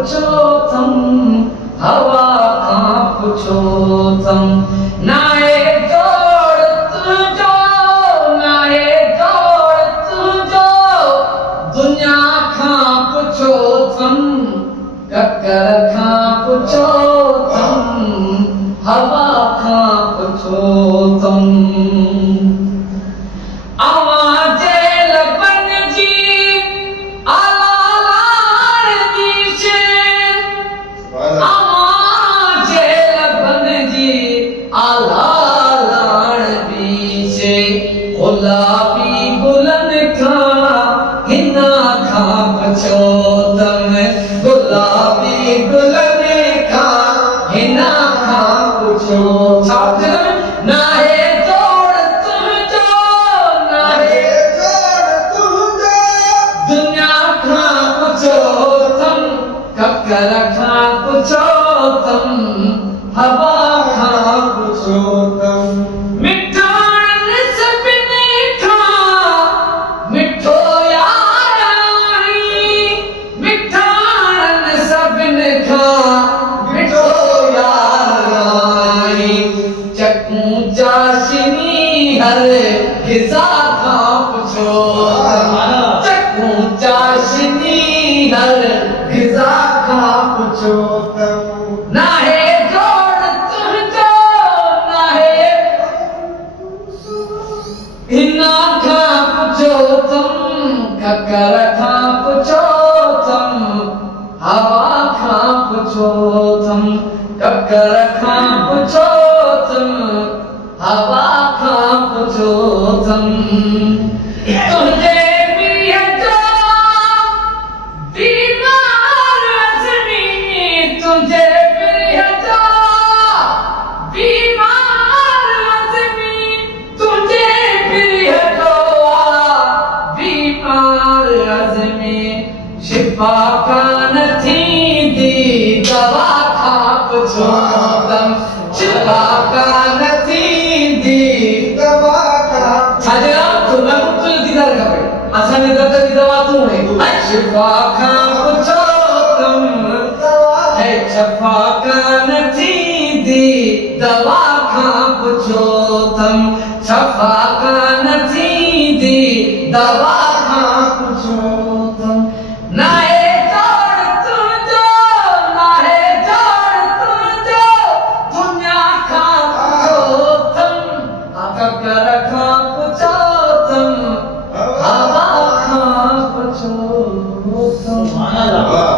पूछो तुम, हवा खां पूछो तुम, नाहे जोड़ तुझो, नाहे जोड़ तुझो, दुनिया खां पूछो तुम, ककर खां पूछो तुम, हवा खां पूछो तुम। गुलाबी गुलन खां हिना खां पुछो तुम, गुलाबी गुलन खां हिना खां पुछो। नाहे जोड़ तुझो, नाहे जोड़ तुझो, दुनिया खां पुछो तुम, ककर खां पुछो तुम, हवा खां पुछो तुम। चाशनी हर गिजा खां पुछो, चकू चाशनी हर गिजा खां पुछो। नाहे जोड़ तुझो, नाहे हिना खां पुछो तुम, ककर खां पुछो तुम, हवा खां पुछो तुम, ककर खां पुछो तुम, हवा खां पुछो तुम। तुझे प्रिय जो बीमार अज़मी, तुझे प्रिय जो बीमार अज़मी, तुझे प्रिय जो बीमार अज़मी, शिफा कान थींदी दवा खां पुछो तुम, शिफा कान शिफा खां पुछो तुम, है शिफा कान थींदी दवा खां पुछो तुम, शिफा कान थींदी दवा खां पुछो तुम। नाहे जोड़ तुझो, नाहे जोड़ तुझो, दुनिया खां पुछो तुम, ककर खां पुछो तुम, हवा खां पुछो तुम।